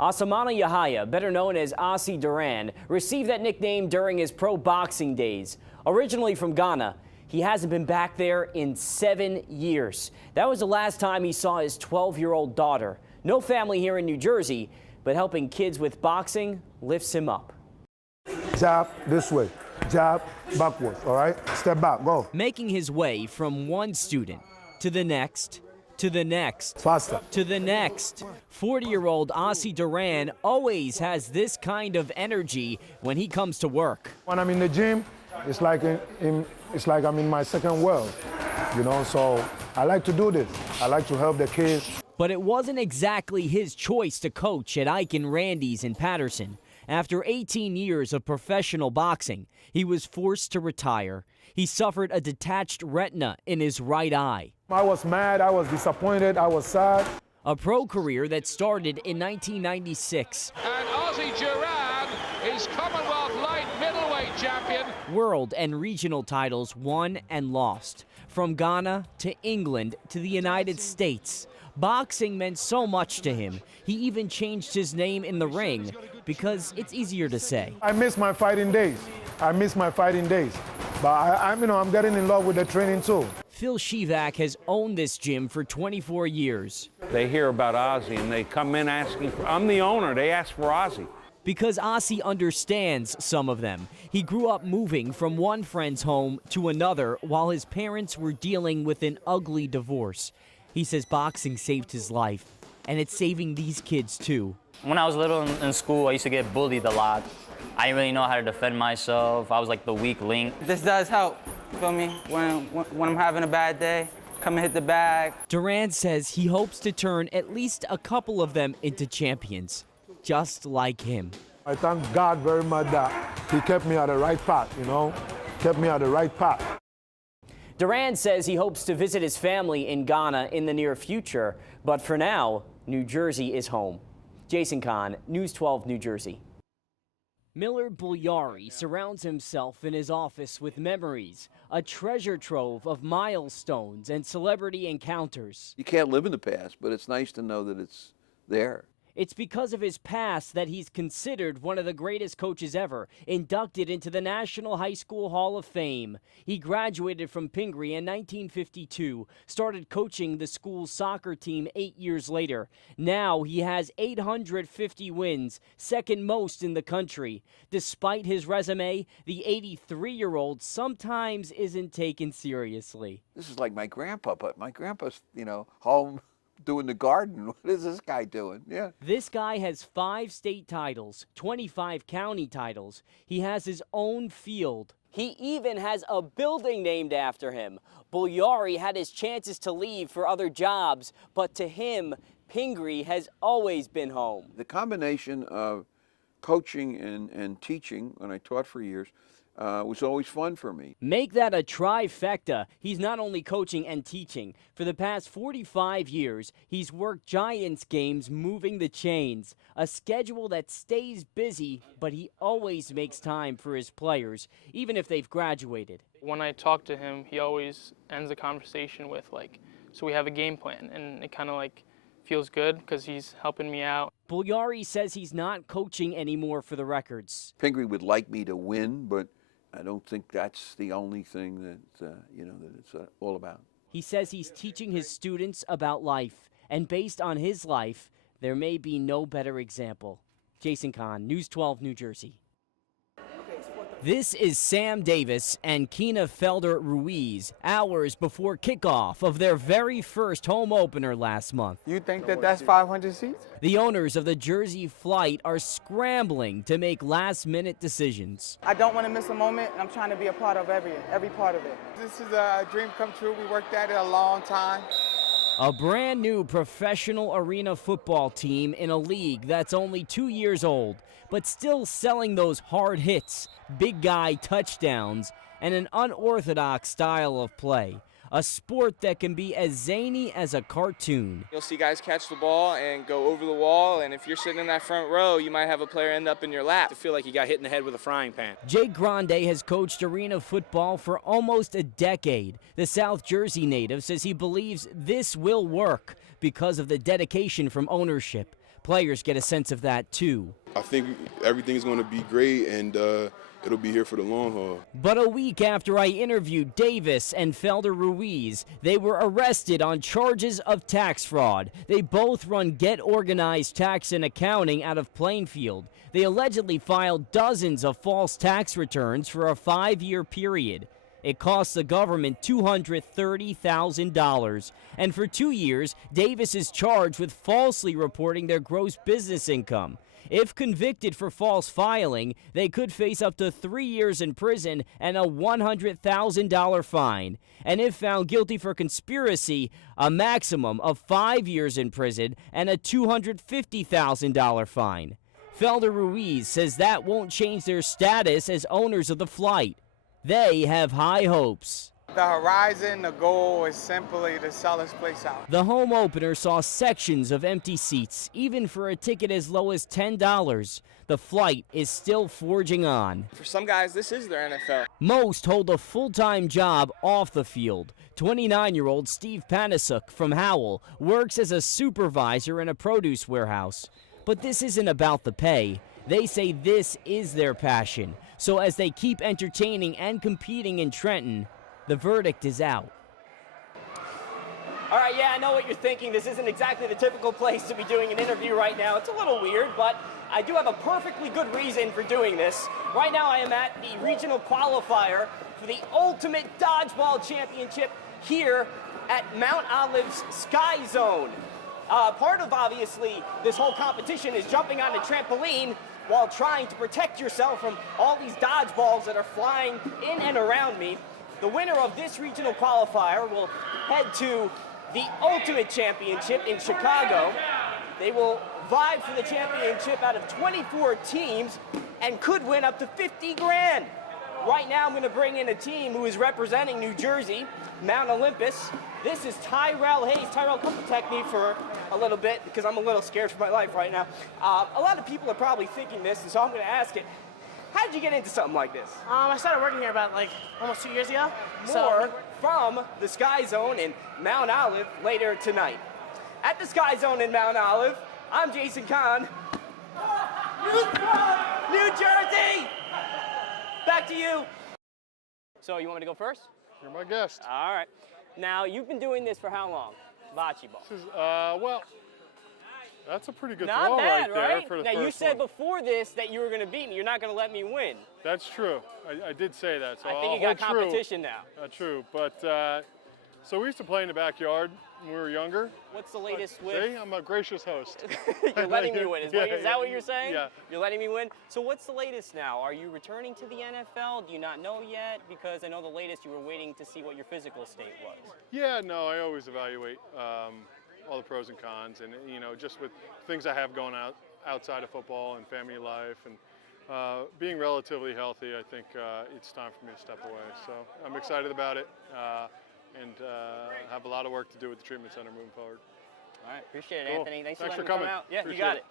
Asamana Yahaya, better known as Asi Duran, received that nickname during his pro boxing days. Originally from Ghana, he hasn't been back there in 7 years. That was the last time he saw his 12-year-old daughter. No family here in New Jersey, but helping kids with boxing lifts him up. Jab this way, jab backwards, all right? Step back, go. Making his way from one student to the next, to the next, Faster. to the next. 40-year-old Asi Duran always has this kind of energy when he comes to work. When I'm in the gym, it's like I'm in my second world, you know, so I like to do this. I like to help the kids. But it wasn't exactly his choice to coach at Ike and Randy's in Patterson. After 18 years of professional boxing, he was forced to retire. He suffered a detached retina in his right eye. I was mad, I was disappointed, I was sad. A pro career that started in 1996. And Asi Duran is Commonwealth light middleweight champion. World and regional titles won and lost. From Ghana to England to the United States. Boxing meant so much to him. He even changed his name in the ring because it's easier to say. I miss my fighting days. I miss my fighting days. But I'm getting in love with the training too. Phil Shivak has owned this gym for 24 years. They hear about Ozzy and they come in asking for, I'm the owner, they ask for Ozzy. Because Asi understands some of them. He grew up moving from one friend's home to another while his parents were dealing with an ugly divorce. He says boxing saved his life, and it's saving these kids too. When I was little in school, I used to get bullied a lot. I didn't really know how to defend myself. I was like the weak link. This does help, you feel me? When I'm having a bad day, come and hit the bag. Duran says he hopes to turn at least a couple of them into champions, just like him. I thank God very much that he kept me on the right path, you know, kept me on the right path. Duran says he hopes to visit his family in Ghana in the near future, but for now, New Jersey is home. Jason Kahn, News 12 New Jersey. Miller Bulyari surrounds himself in his office with memories, a treasure trove of milestones and celebrity encounters. You can't live in the past, but it's nice to know that it's there. It's because of his past that he's considered one of the greatest coaches ever, inducted into the National High School Hall of Fame. He graduated from Pingree in 1952, started coaching the school's soccer team 8 years later. Now he has 850 wins, second most in the country. Despite his resume, the 83-year-old sometimes isn't taken seriously. This is like my grandpa, but my grandpa's, you know, home doing the garden. What is this guy doing? Yeah. This guy has 5 state titles, 25 county titles. He has his own field. He even has a building named after him. Bulyari had his chances to leave for other jobs, but to him, Pingree has always been home. The combination of coaching and teaching, when I taught for years, was always fun for me. Make that a trifecta. He's not only coaching and teaching. For the past 45 years, he's worked Giants games moving the chains, a schedule that stays busy, but he always makes time for his players, even if they've graduated. When I talk to him, he always ends the conversation with, like, so we have a game plan, and it kind of like feels good because he's helping me out. Bulyari says he's not coaching anymore for the records. Pingree would like me to win, but I don't think that's the only thing that, you know, that it's all about. He says he's teaching his students about life, and based on his life, there may be no better example. Jason Kahn, News 12, New Jersey. This is Sam Davis and Kina Felder-Ruiz, hours before kickoff of their very first home opener last month. You think that that's 500 seats? The owners of the Jersey Flight are scrambling to make last-minute decisions. I don't want to miss a moment, and I'm trying to be a part of every part of it. This is a dream come true. We worked at it a long time. A brand new professional arena football team in a league that's only 2 years old, but still selling those hard hits, big guy touchdowns, and an unorthodox style of play. A sport that can be as zany as a cartoon. You'll see guys catch the ball and go over the wall, and if you're sitting in that front row, you might have a player end up in your lap. I feel like you got hit in the head with a frying pan. Jake Grande has coached arena football for almost a decade. The South Jersey native says he believes this will work because of the dedication from ownership. Players get a sense of that too. I think everything's going to be great, and it'll be here for the long haul. But a week after I interviewed Davis and Felder Ruiz, they were arrested on charges of tax fraud. They both run Get Organized Tax and Accounting out of Plainfield. They allegedly filed dozens of false tax returns for a 5-year period. It cost the government $230,000. And for 2 years, Davis is charged with falsely reporting their gross business income. If convicted for false filing, they could face up to 3 years in prison and a $100,000 fine. And if found guilty for conspiracy, a maximum of 5 years in prison and a $250,000 fine. Felder Ruiz says that won't change their status as owners of the flight. They have high hopes. The horizon, the goal is simply to sell this place out. The home opener saw sections of empty seats, even for a ticket as low as $10. The flight is still forging on. For some guys, this is their NFL. Most hold a full-time job off the field. 29-year-old Steve Panasuk from Howell works as a supervisor in a produce warehouse. But this isn't about the pay. They say this is their passion. So as they keep entertaining and competing in Trenton, the verdict is out. All right, yeah, I know what you're thinking. This isn't exactly the typical place to be doing an interview right now. It's a little weird, but I do have a perfectly good reason for doing this. Right now I am at the regional qualifier for the Ultimate Dodgeball Championship here at Mount Olive's Sky Zone. Part of, obviously, this whole competition is jumping on a trampoline while trying to protect yourself from all these dodgeballs that are flying in and around me. The winner of this regional qualifier will head to the Ultimate Championship in Chicago. They will vie for the championship out of 24 teams and could win up to 50 grand. Right now I'm going to bring in a team who is representing New Jersey, Mount Olympus. This is Tyrell Hayes. Tyrell, come protect me for a little bit because I'm a little scared for my life right now. A lot of people are probably thinking this, and so I'm going to ask it. How did you get into something like this? I started working here about almost 2 years ago. More from the Sky Zone in Mount Olive later tonight. At the Sky Zone in Mount Olive, I'm Jason Kahn. New Jersey! Back to you. So you want me to go first? You're my guest. All right. Now, you've been doing this for how long? Bocce ball. This is, well, that's a pretty good Not throw bad, right there right? for the now, first you said one. before this that you were going to beat me. You're not going to let me win. That's true. I did say that. So I think I'll you got hold competition true. now. True. But, so we used to play in the backyard when we were younger. What's the latest with? See, I'm a gracious host. You're letting me win. Is that what you're saying? Yeah. You're letting me win? So what's the latest now? Are you returning to the NFL? Do you not know yet? Because I know the latest you were waiting to see what your physical state was. Yeah, no, I always evaluate all the pros and cons, and just with things I have going outside of football and family life, and being relatively healthy, I think it's time for me to step away. So I'm excited about it, and have a lot of work to do with the treatment center moving forward. All right, appreciate it, Cool. Anthony. Thanks for coming letting me come out. Yeah, Appreciate you got it.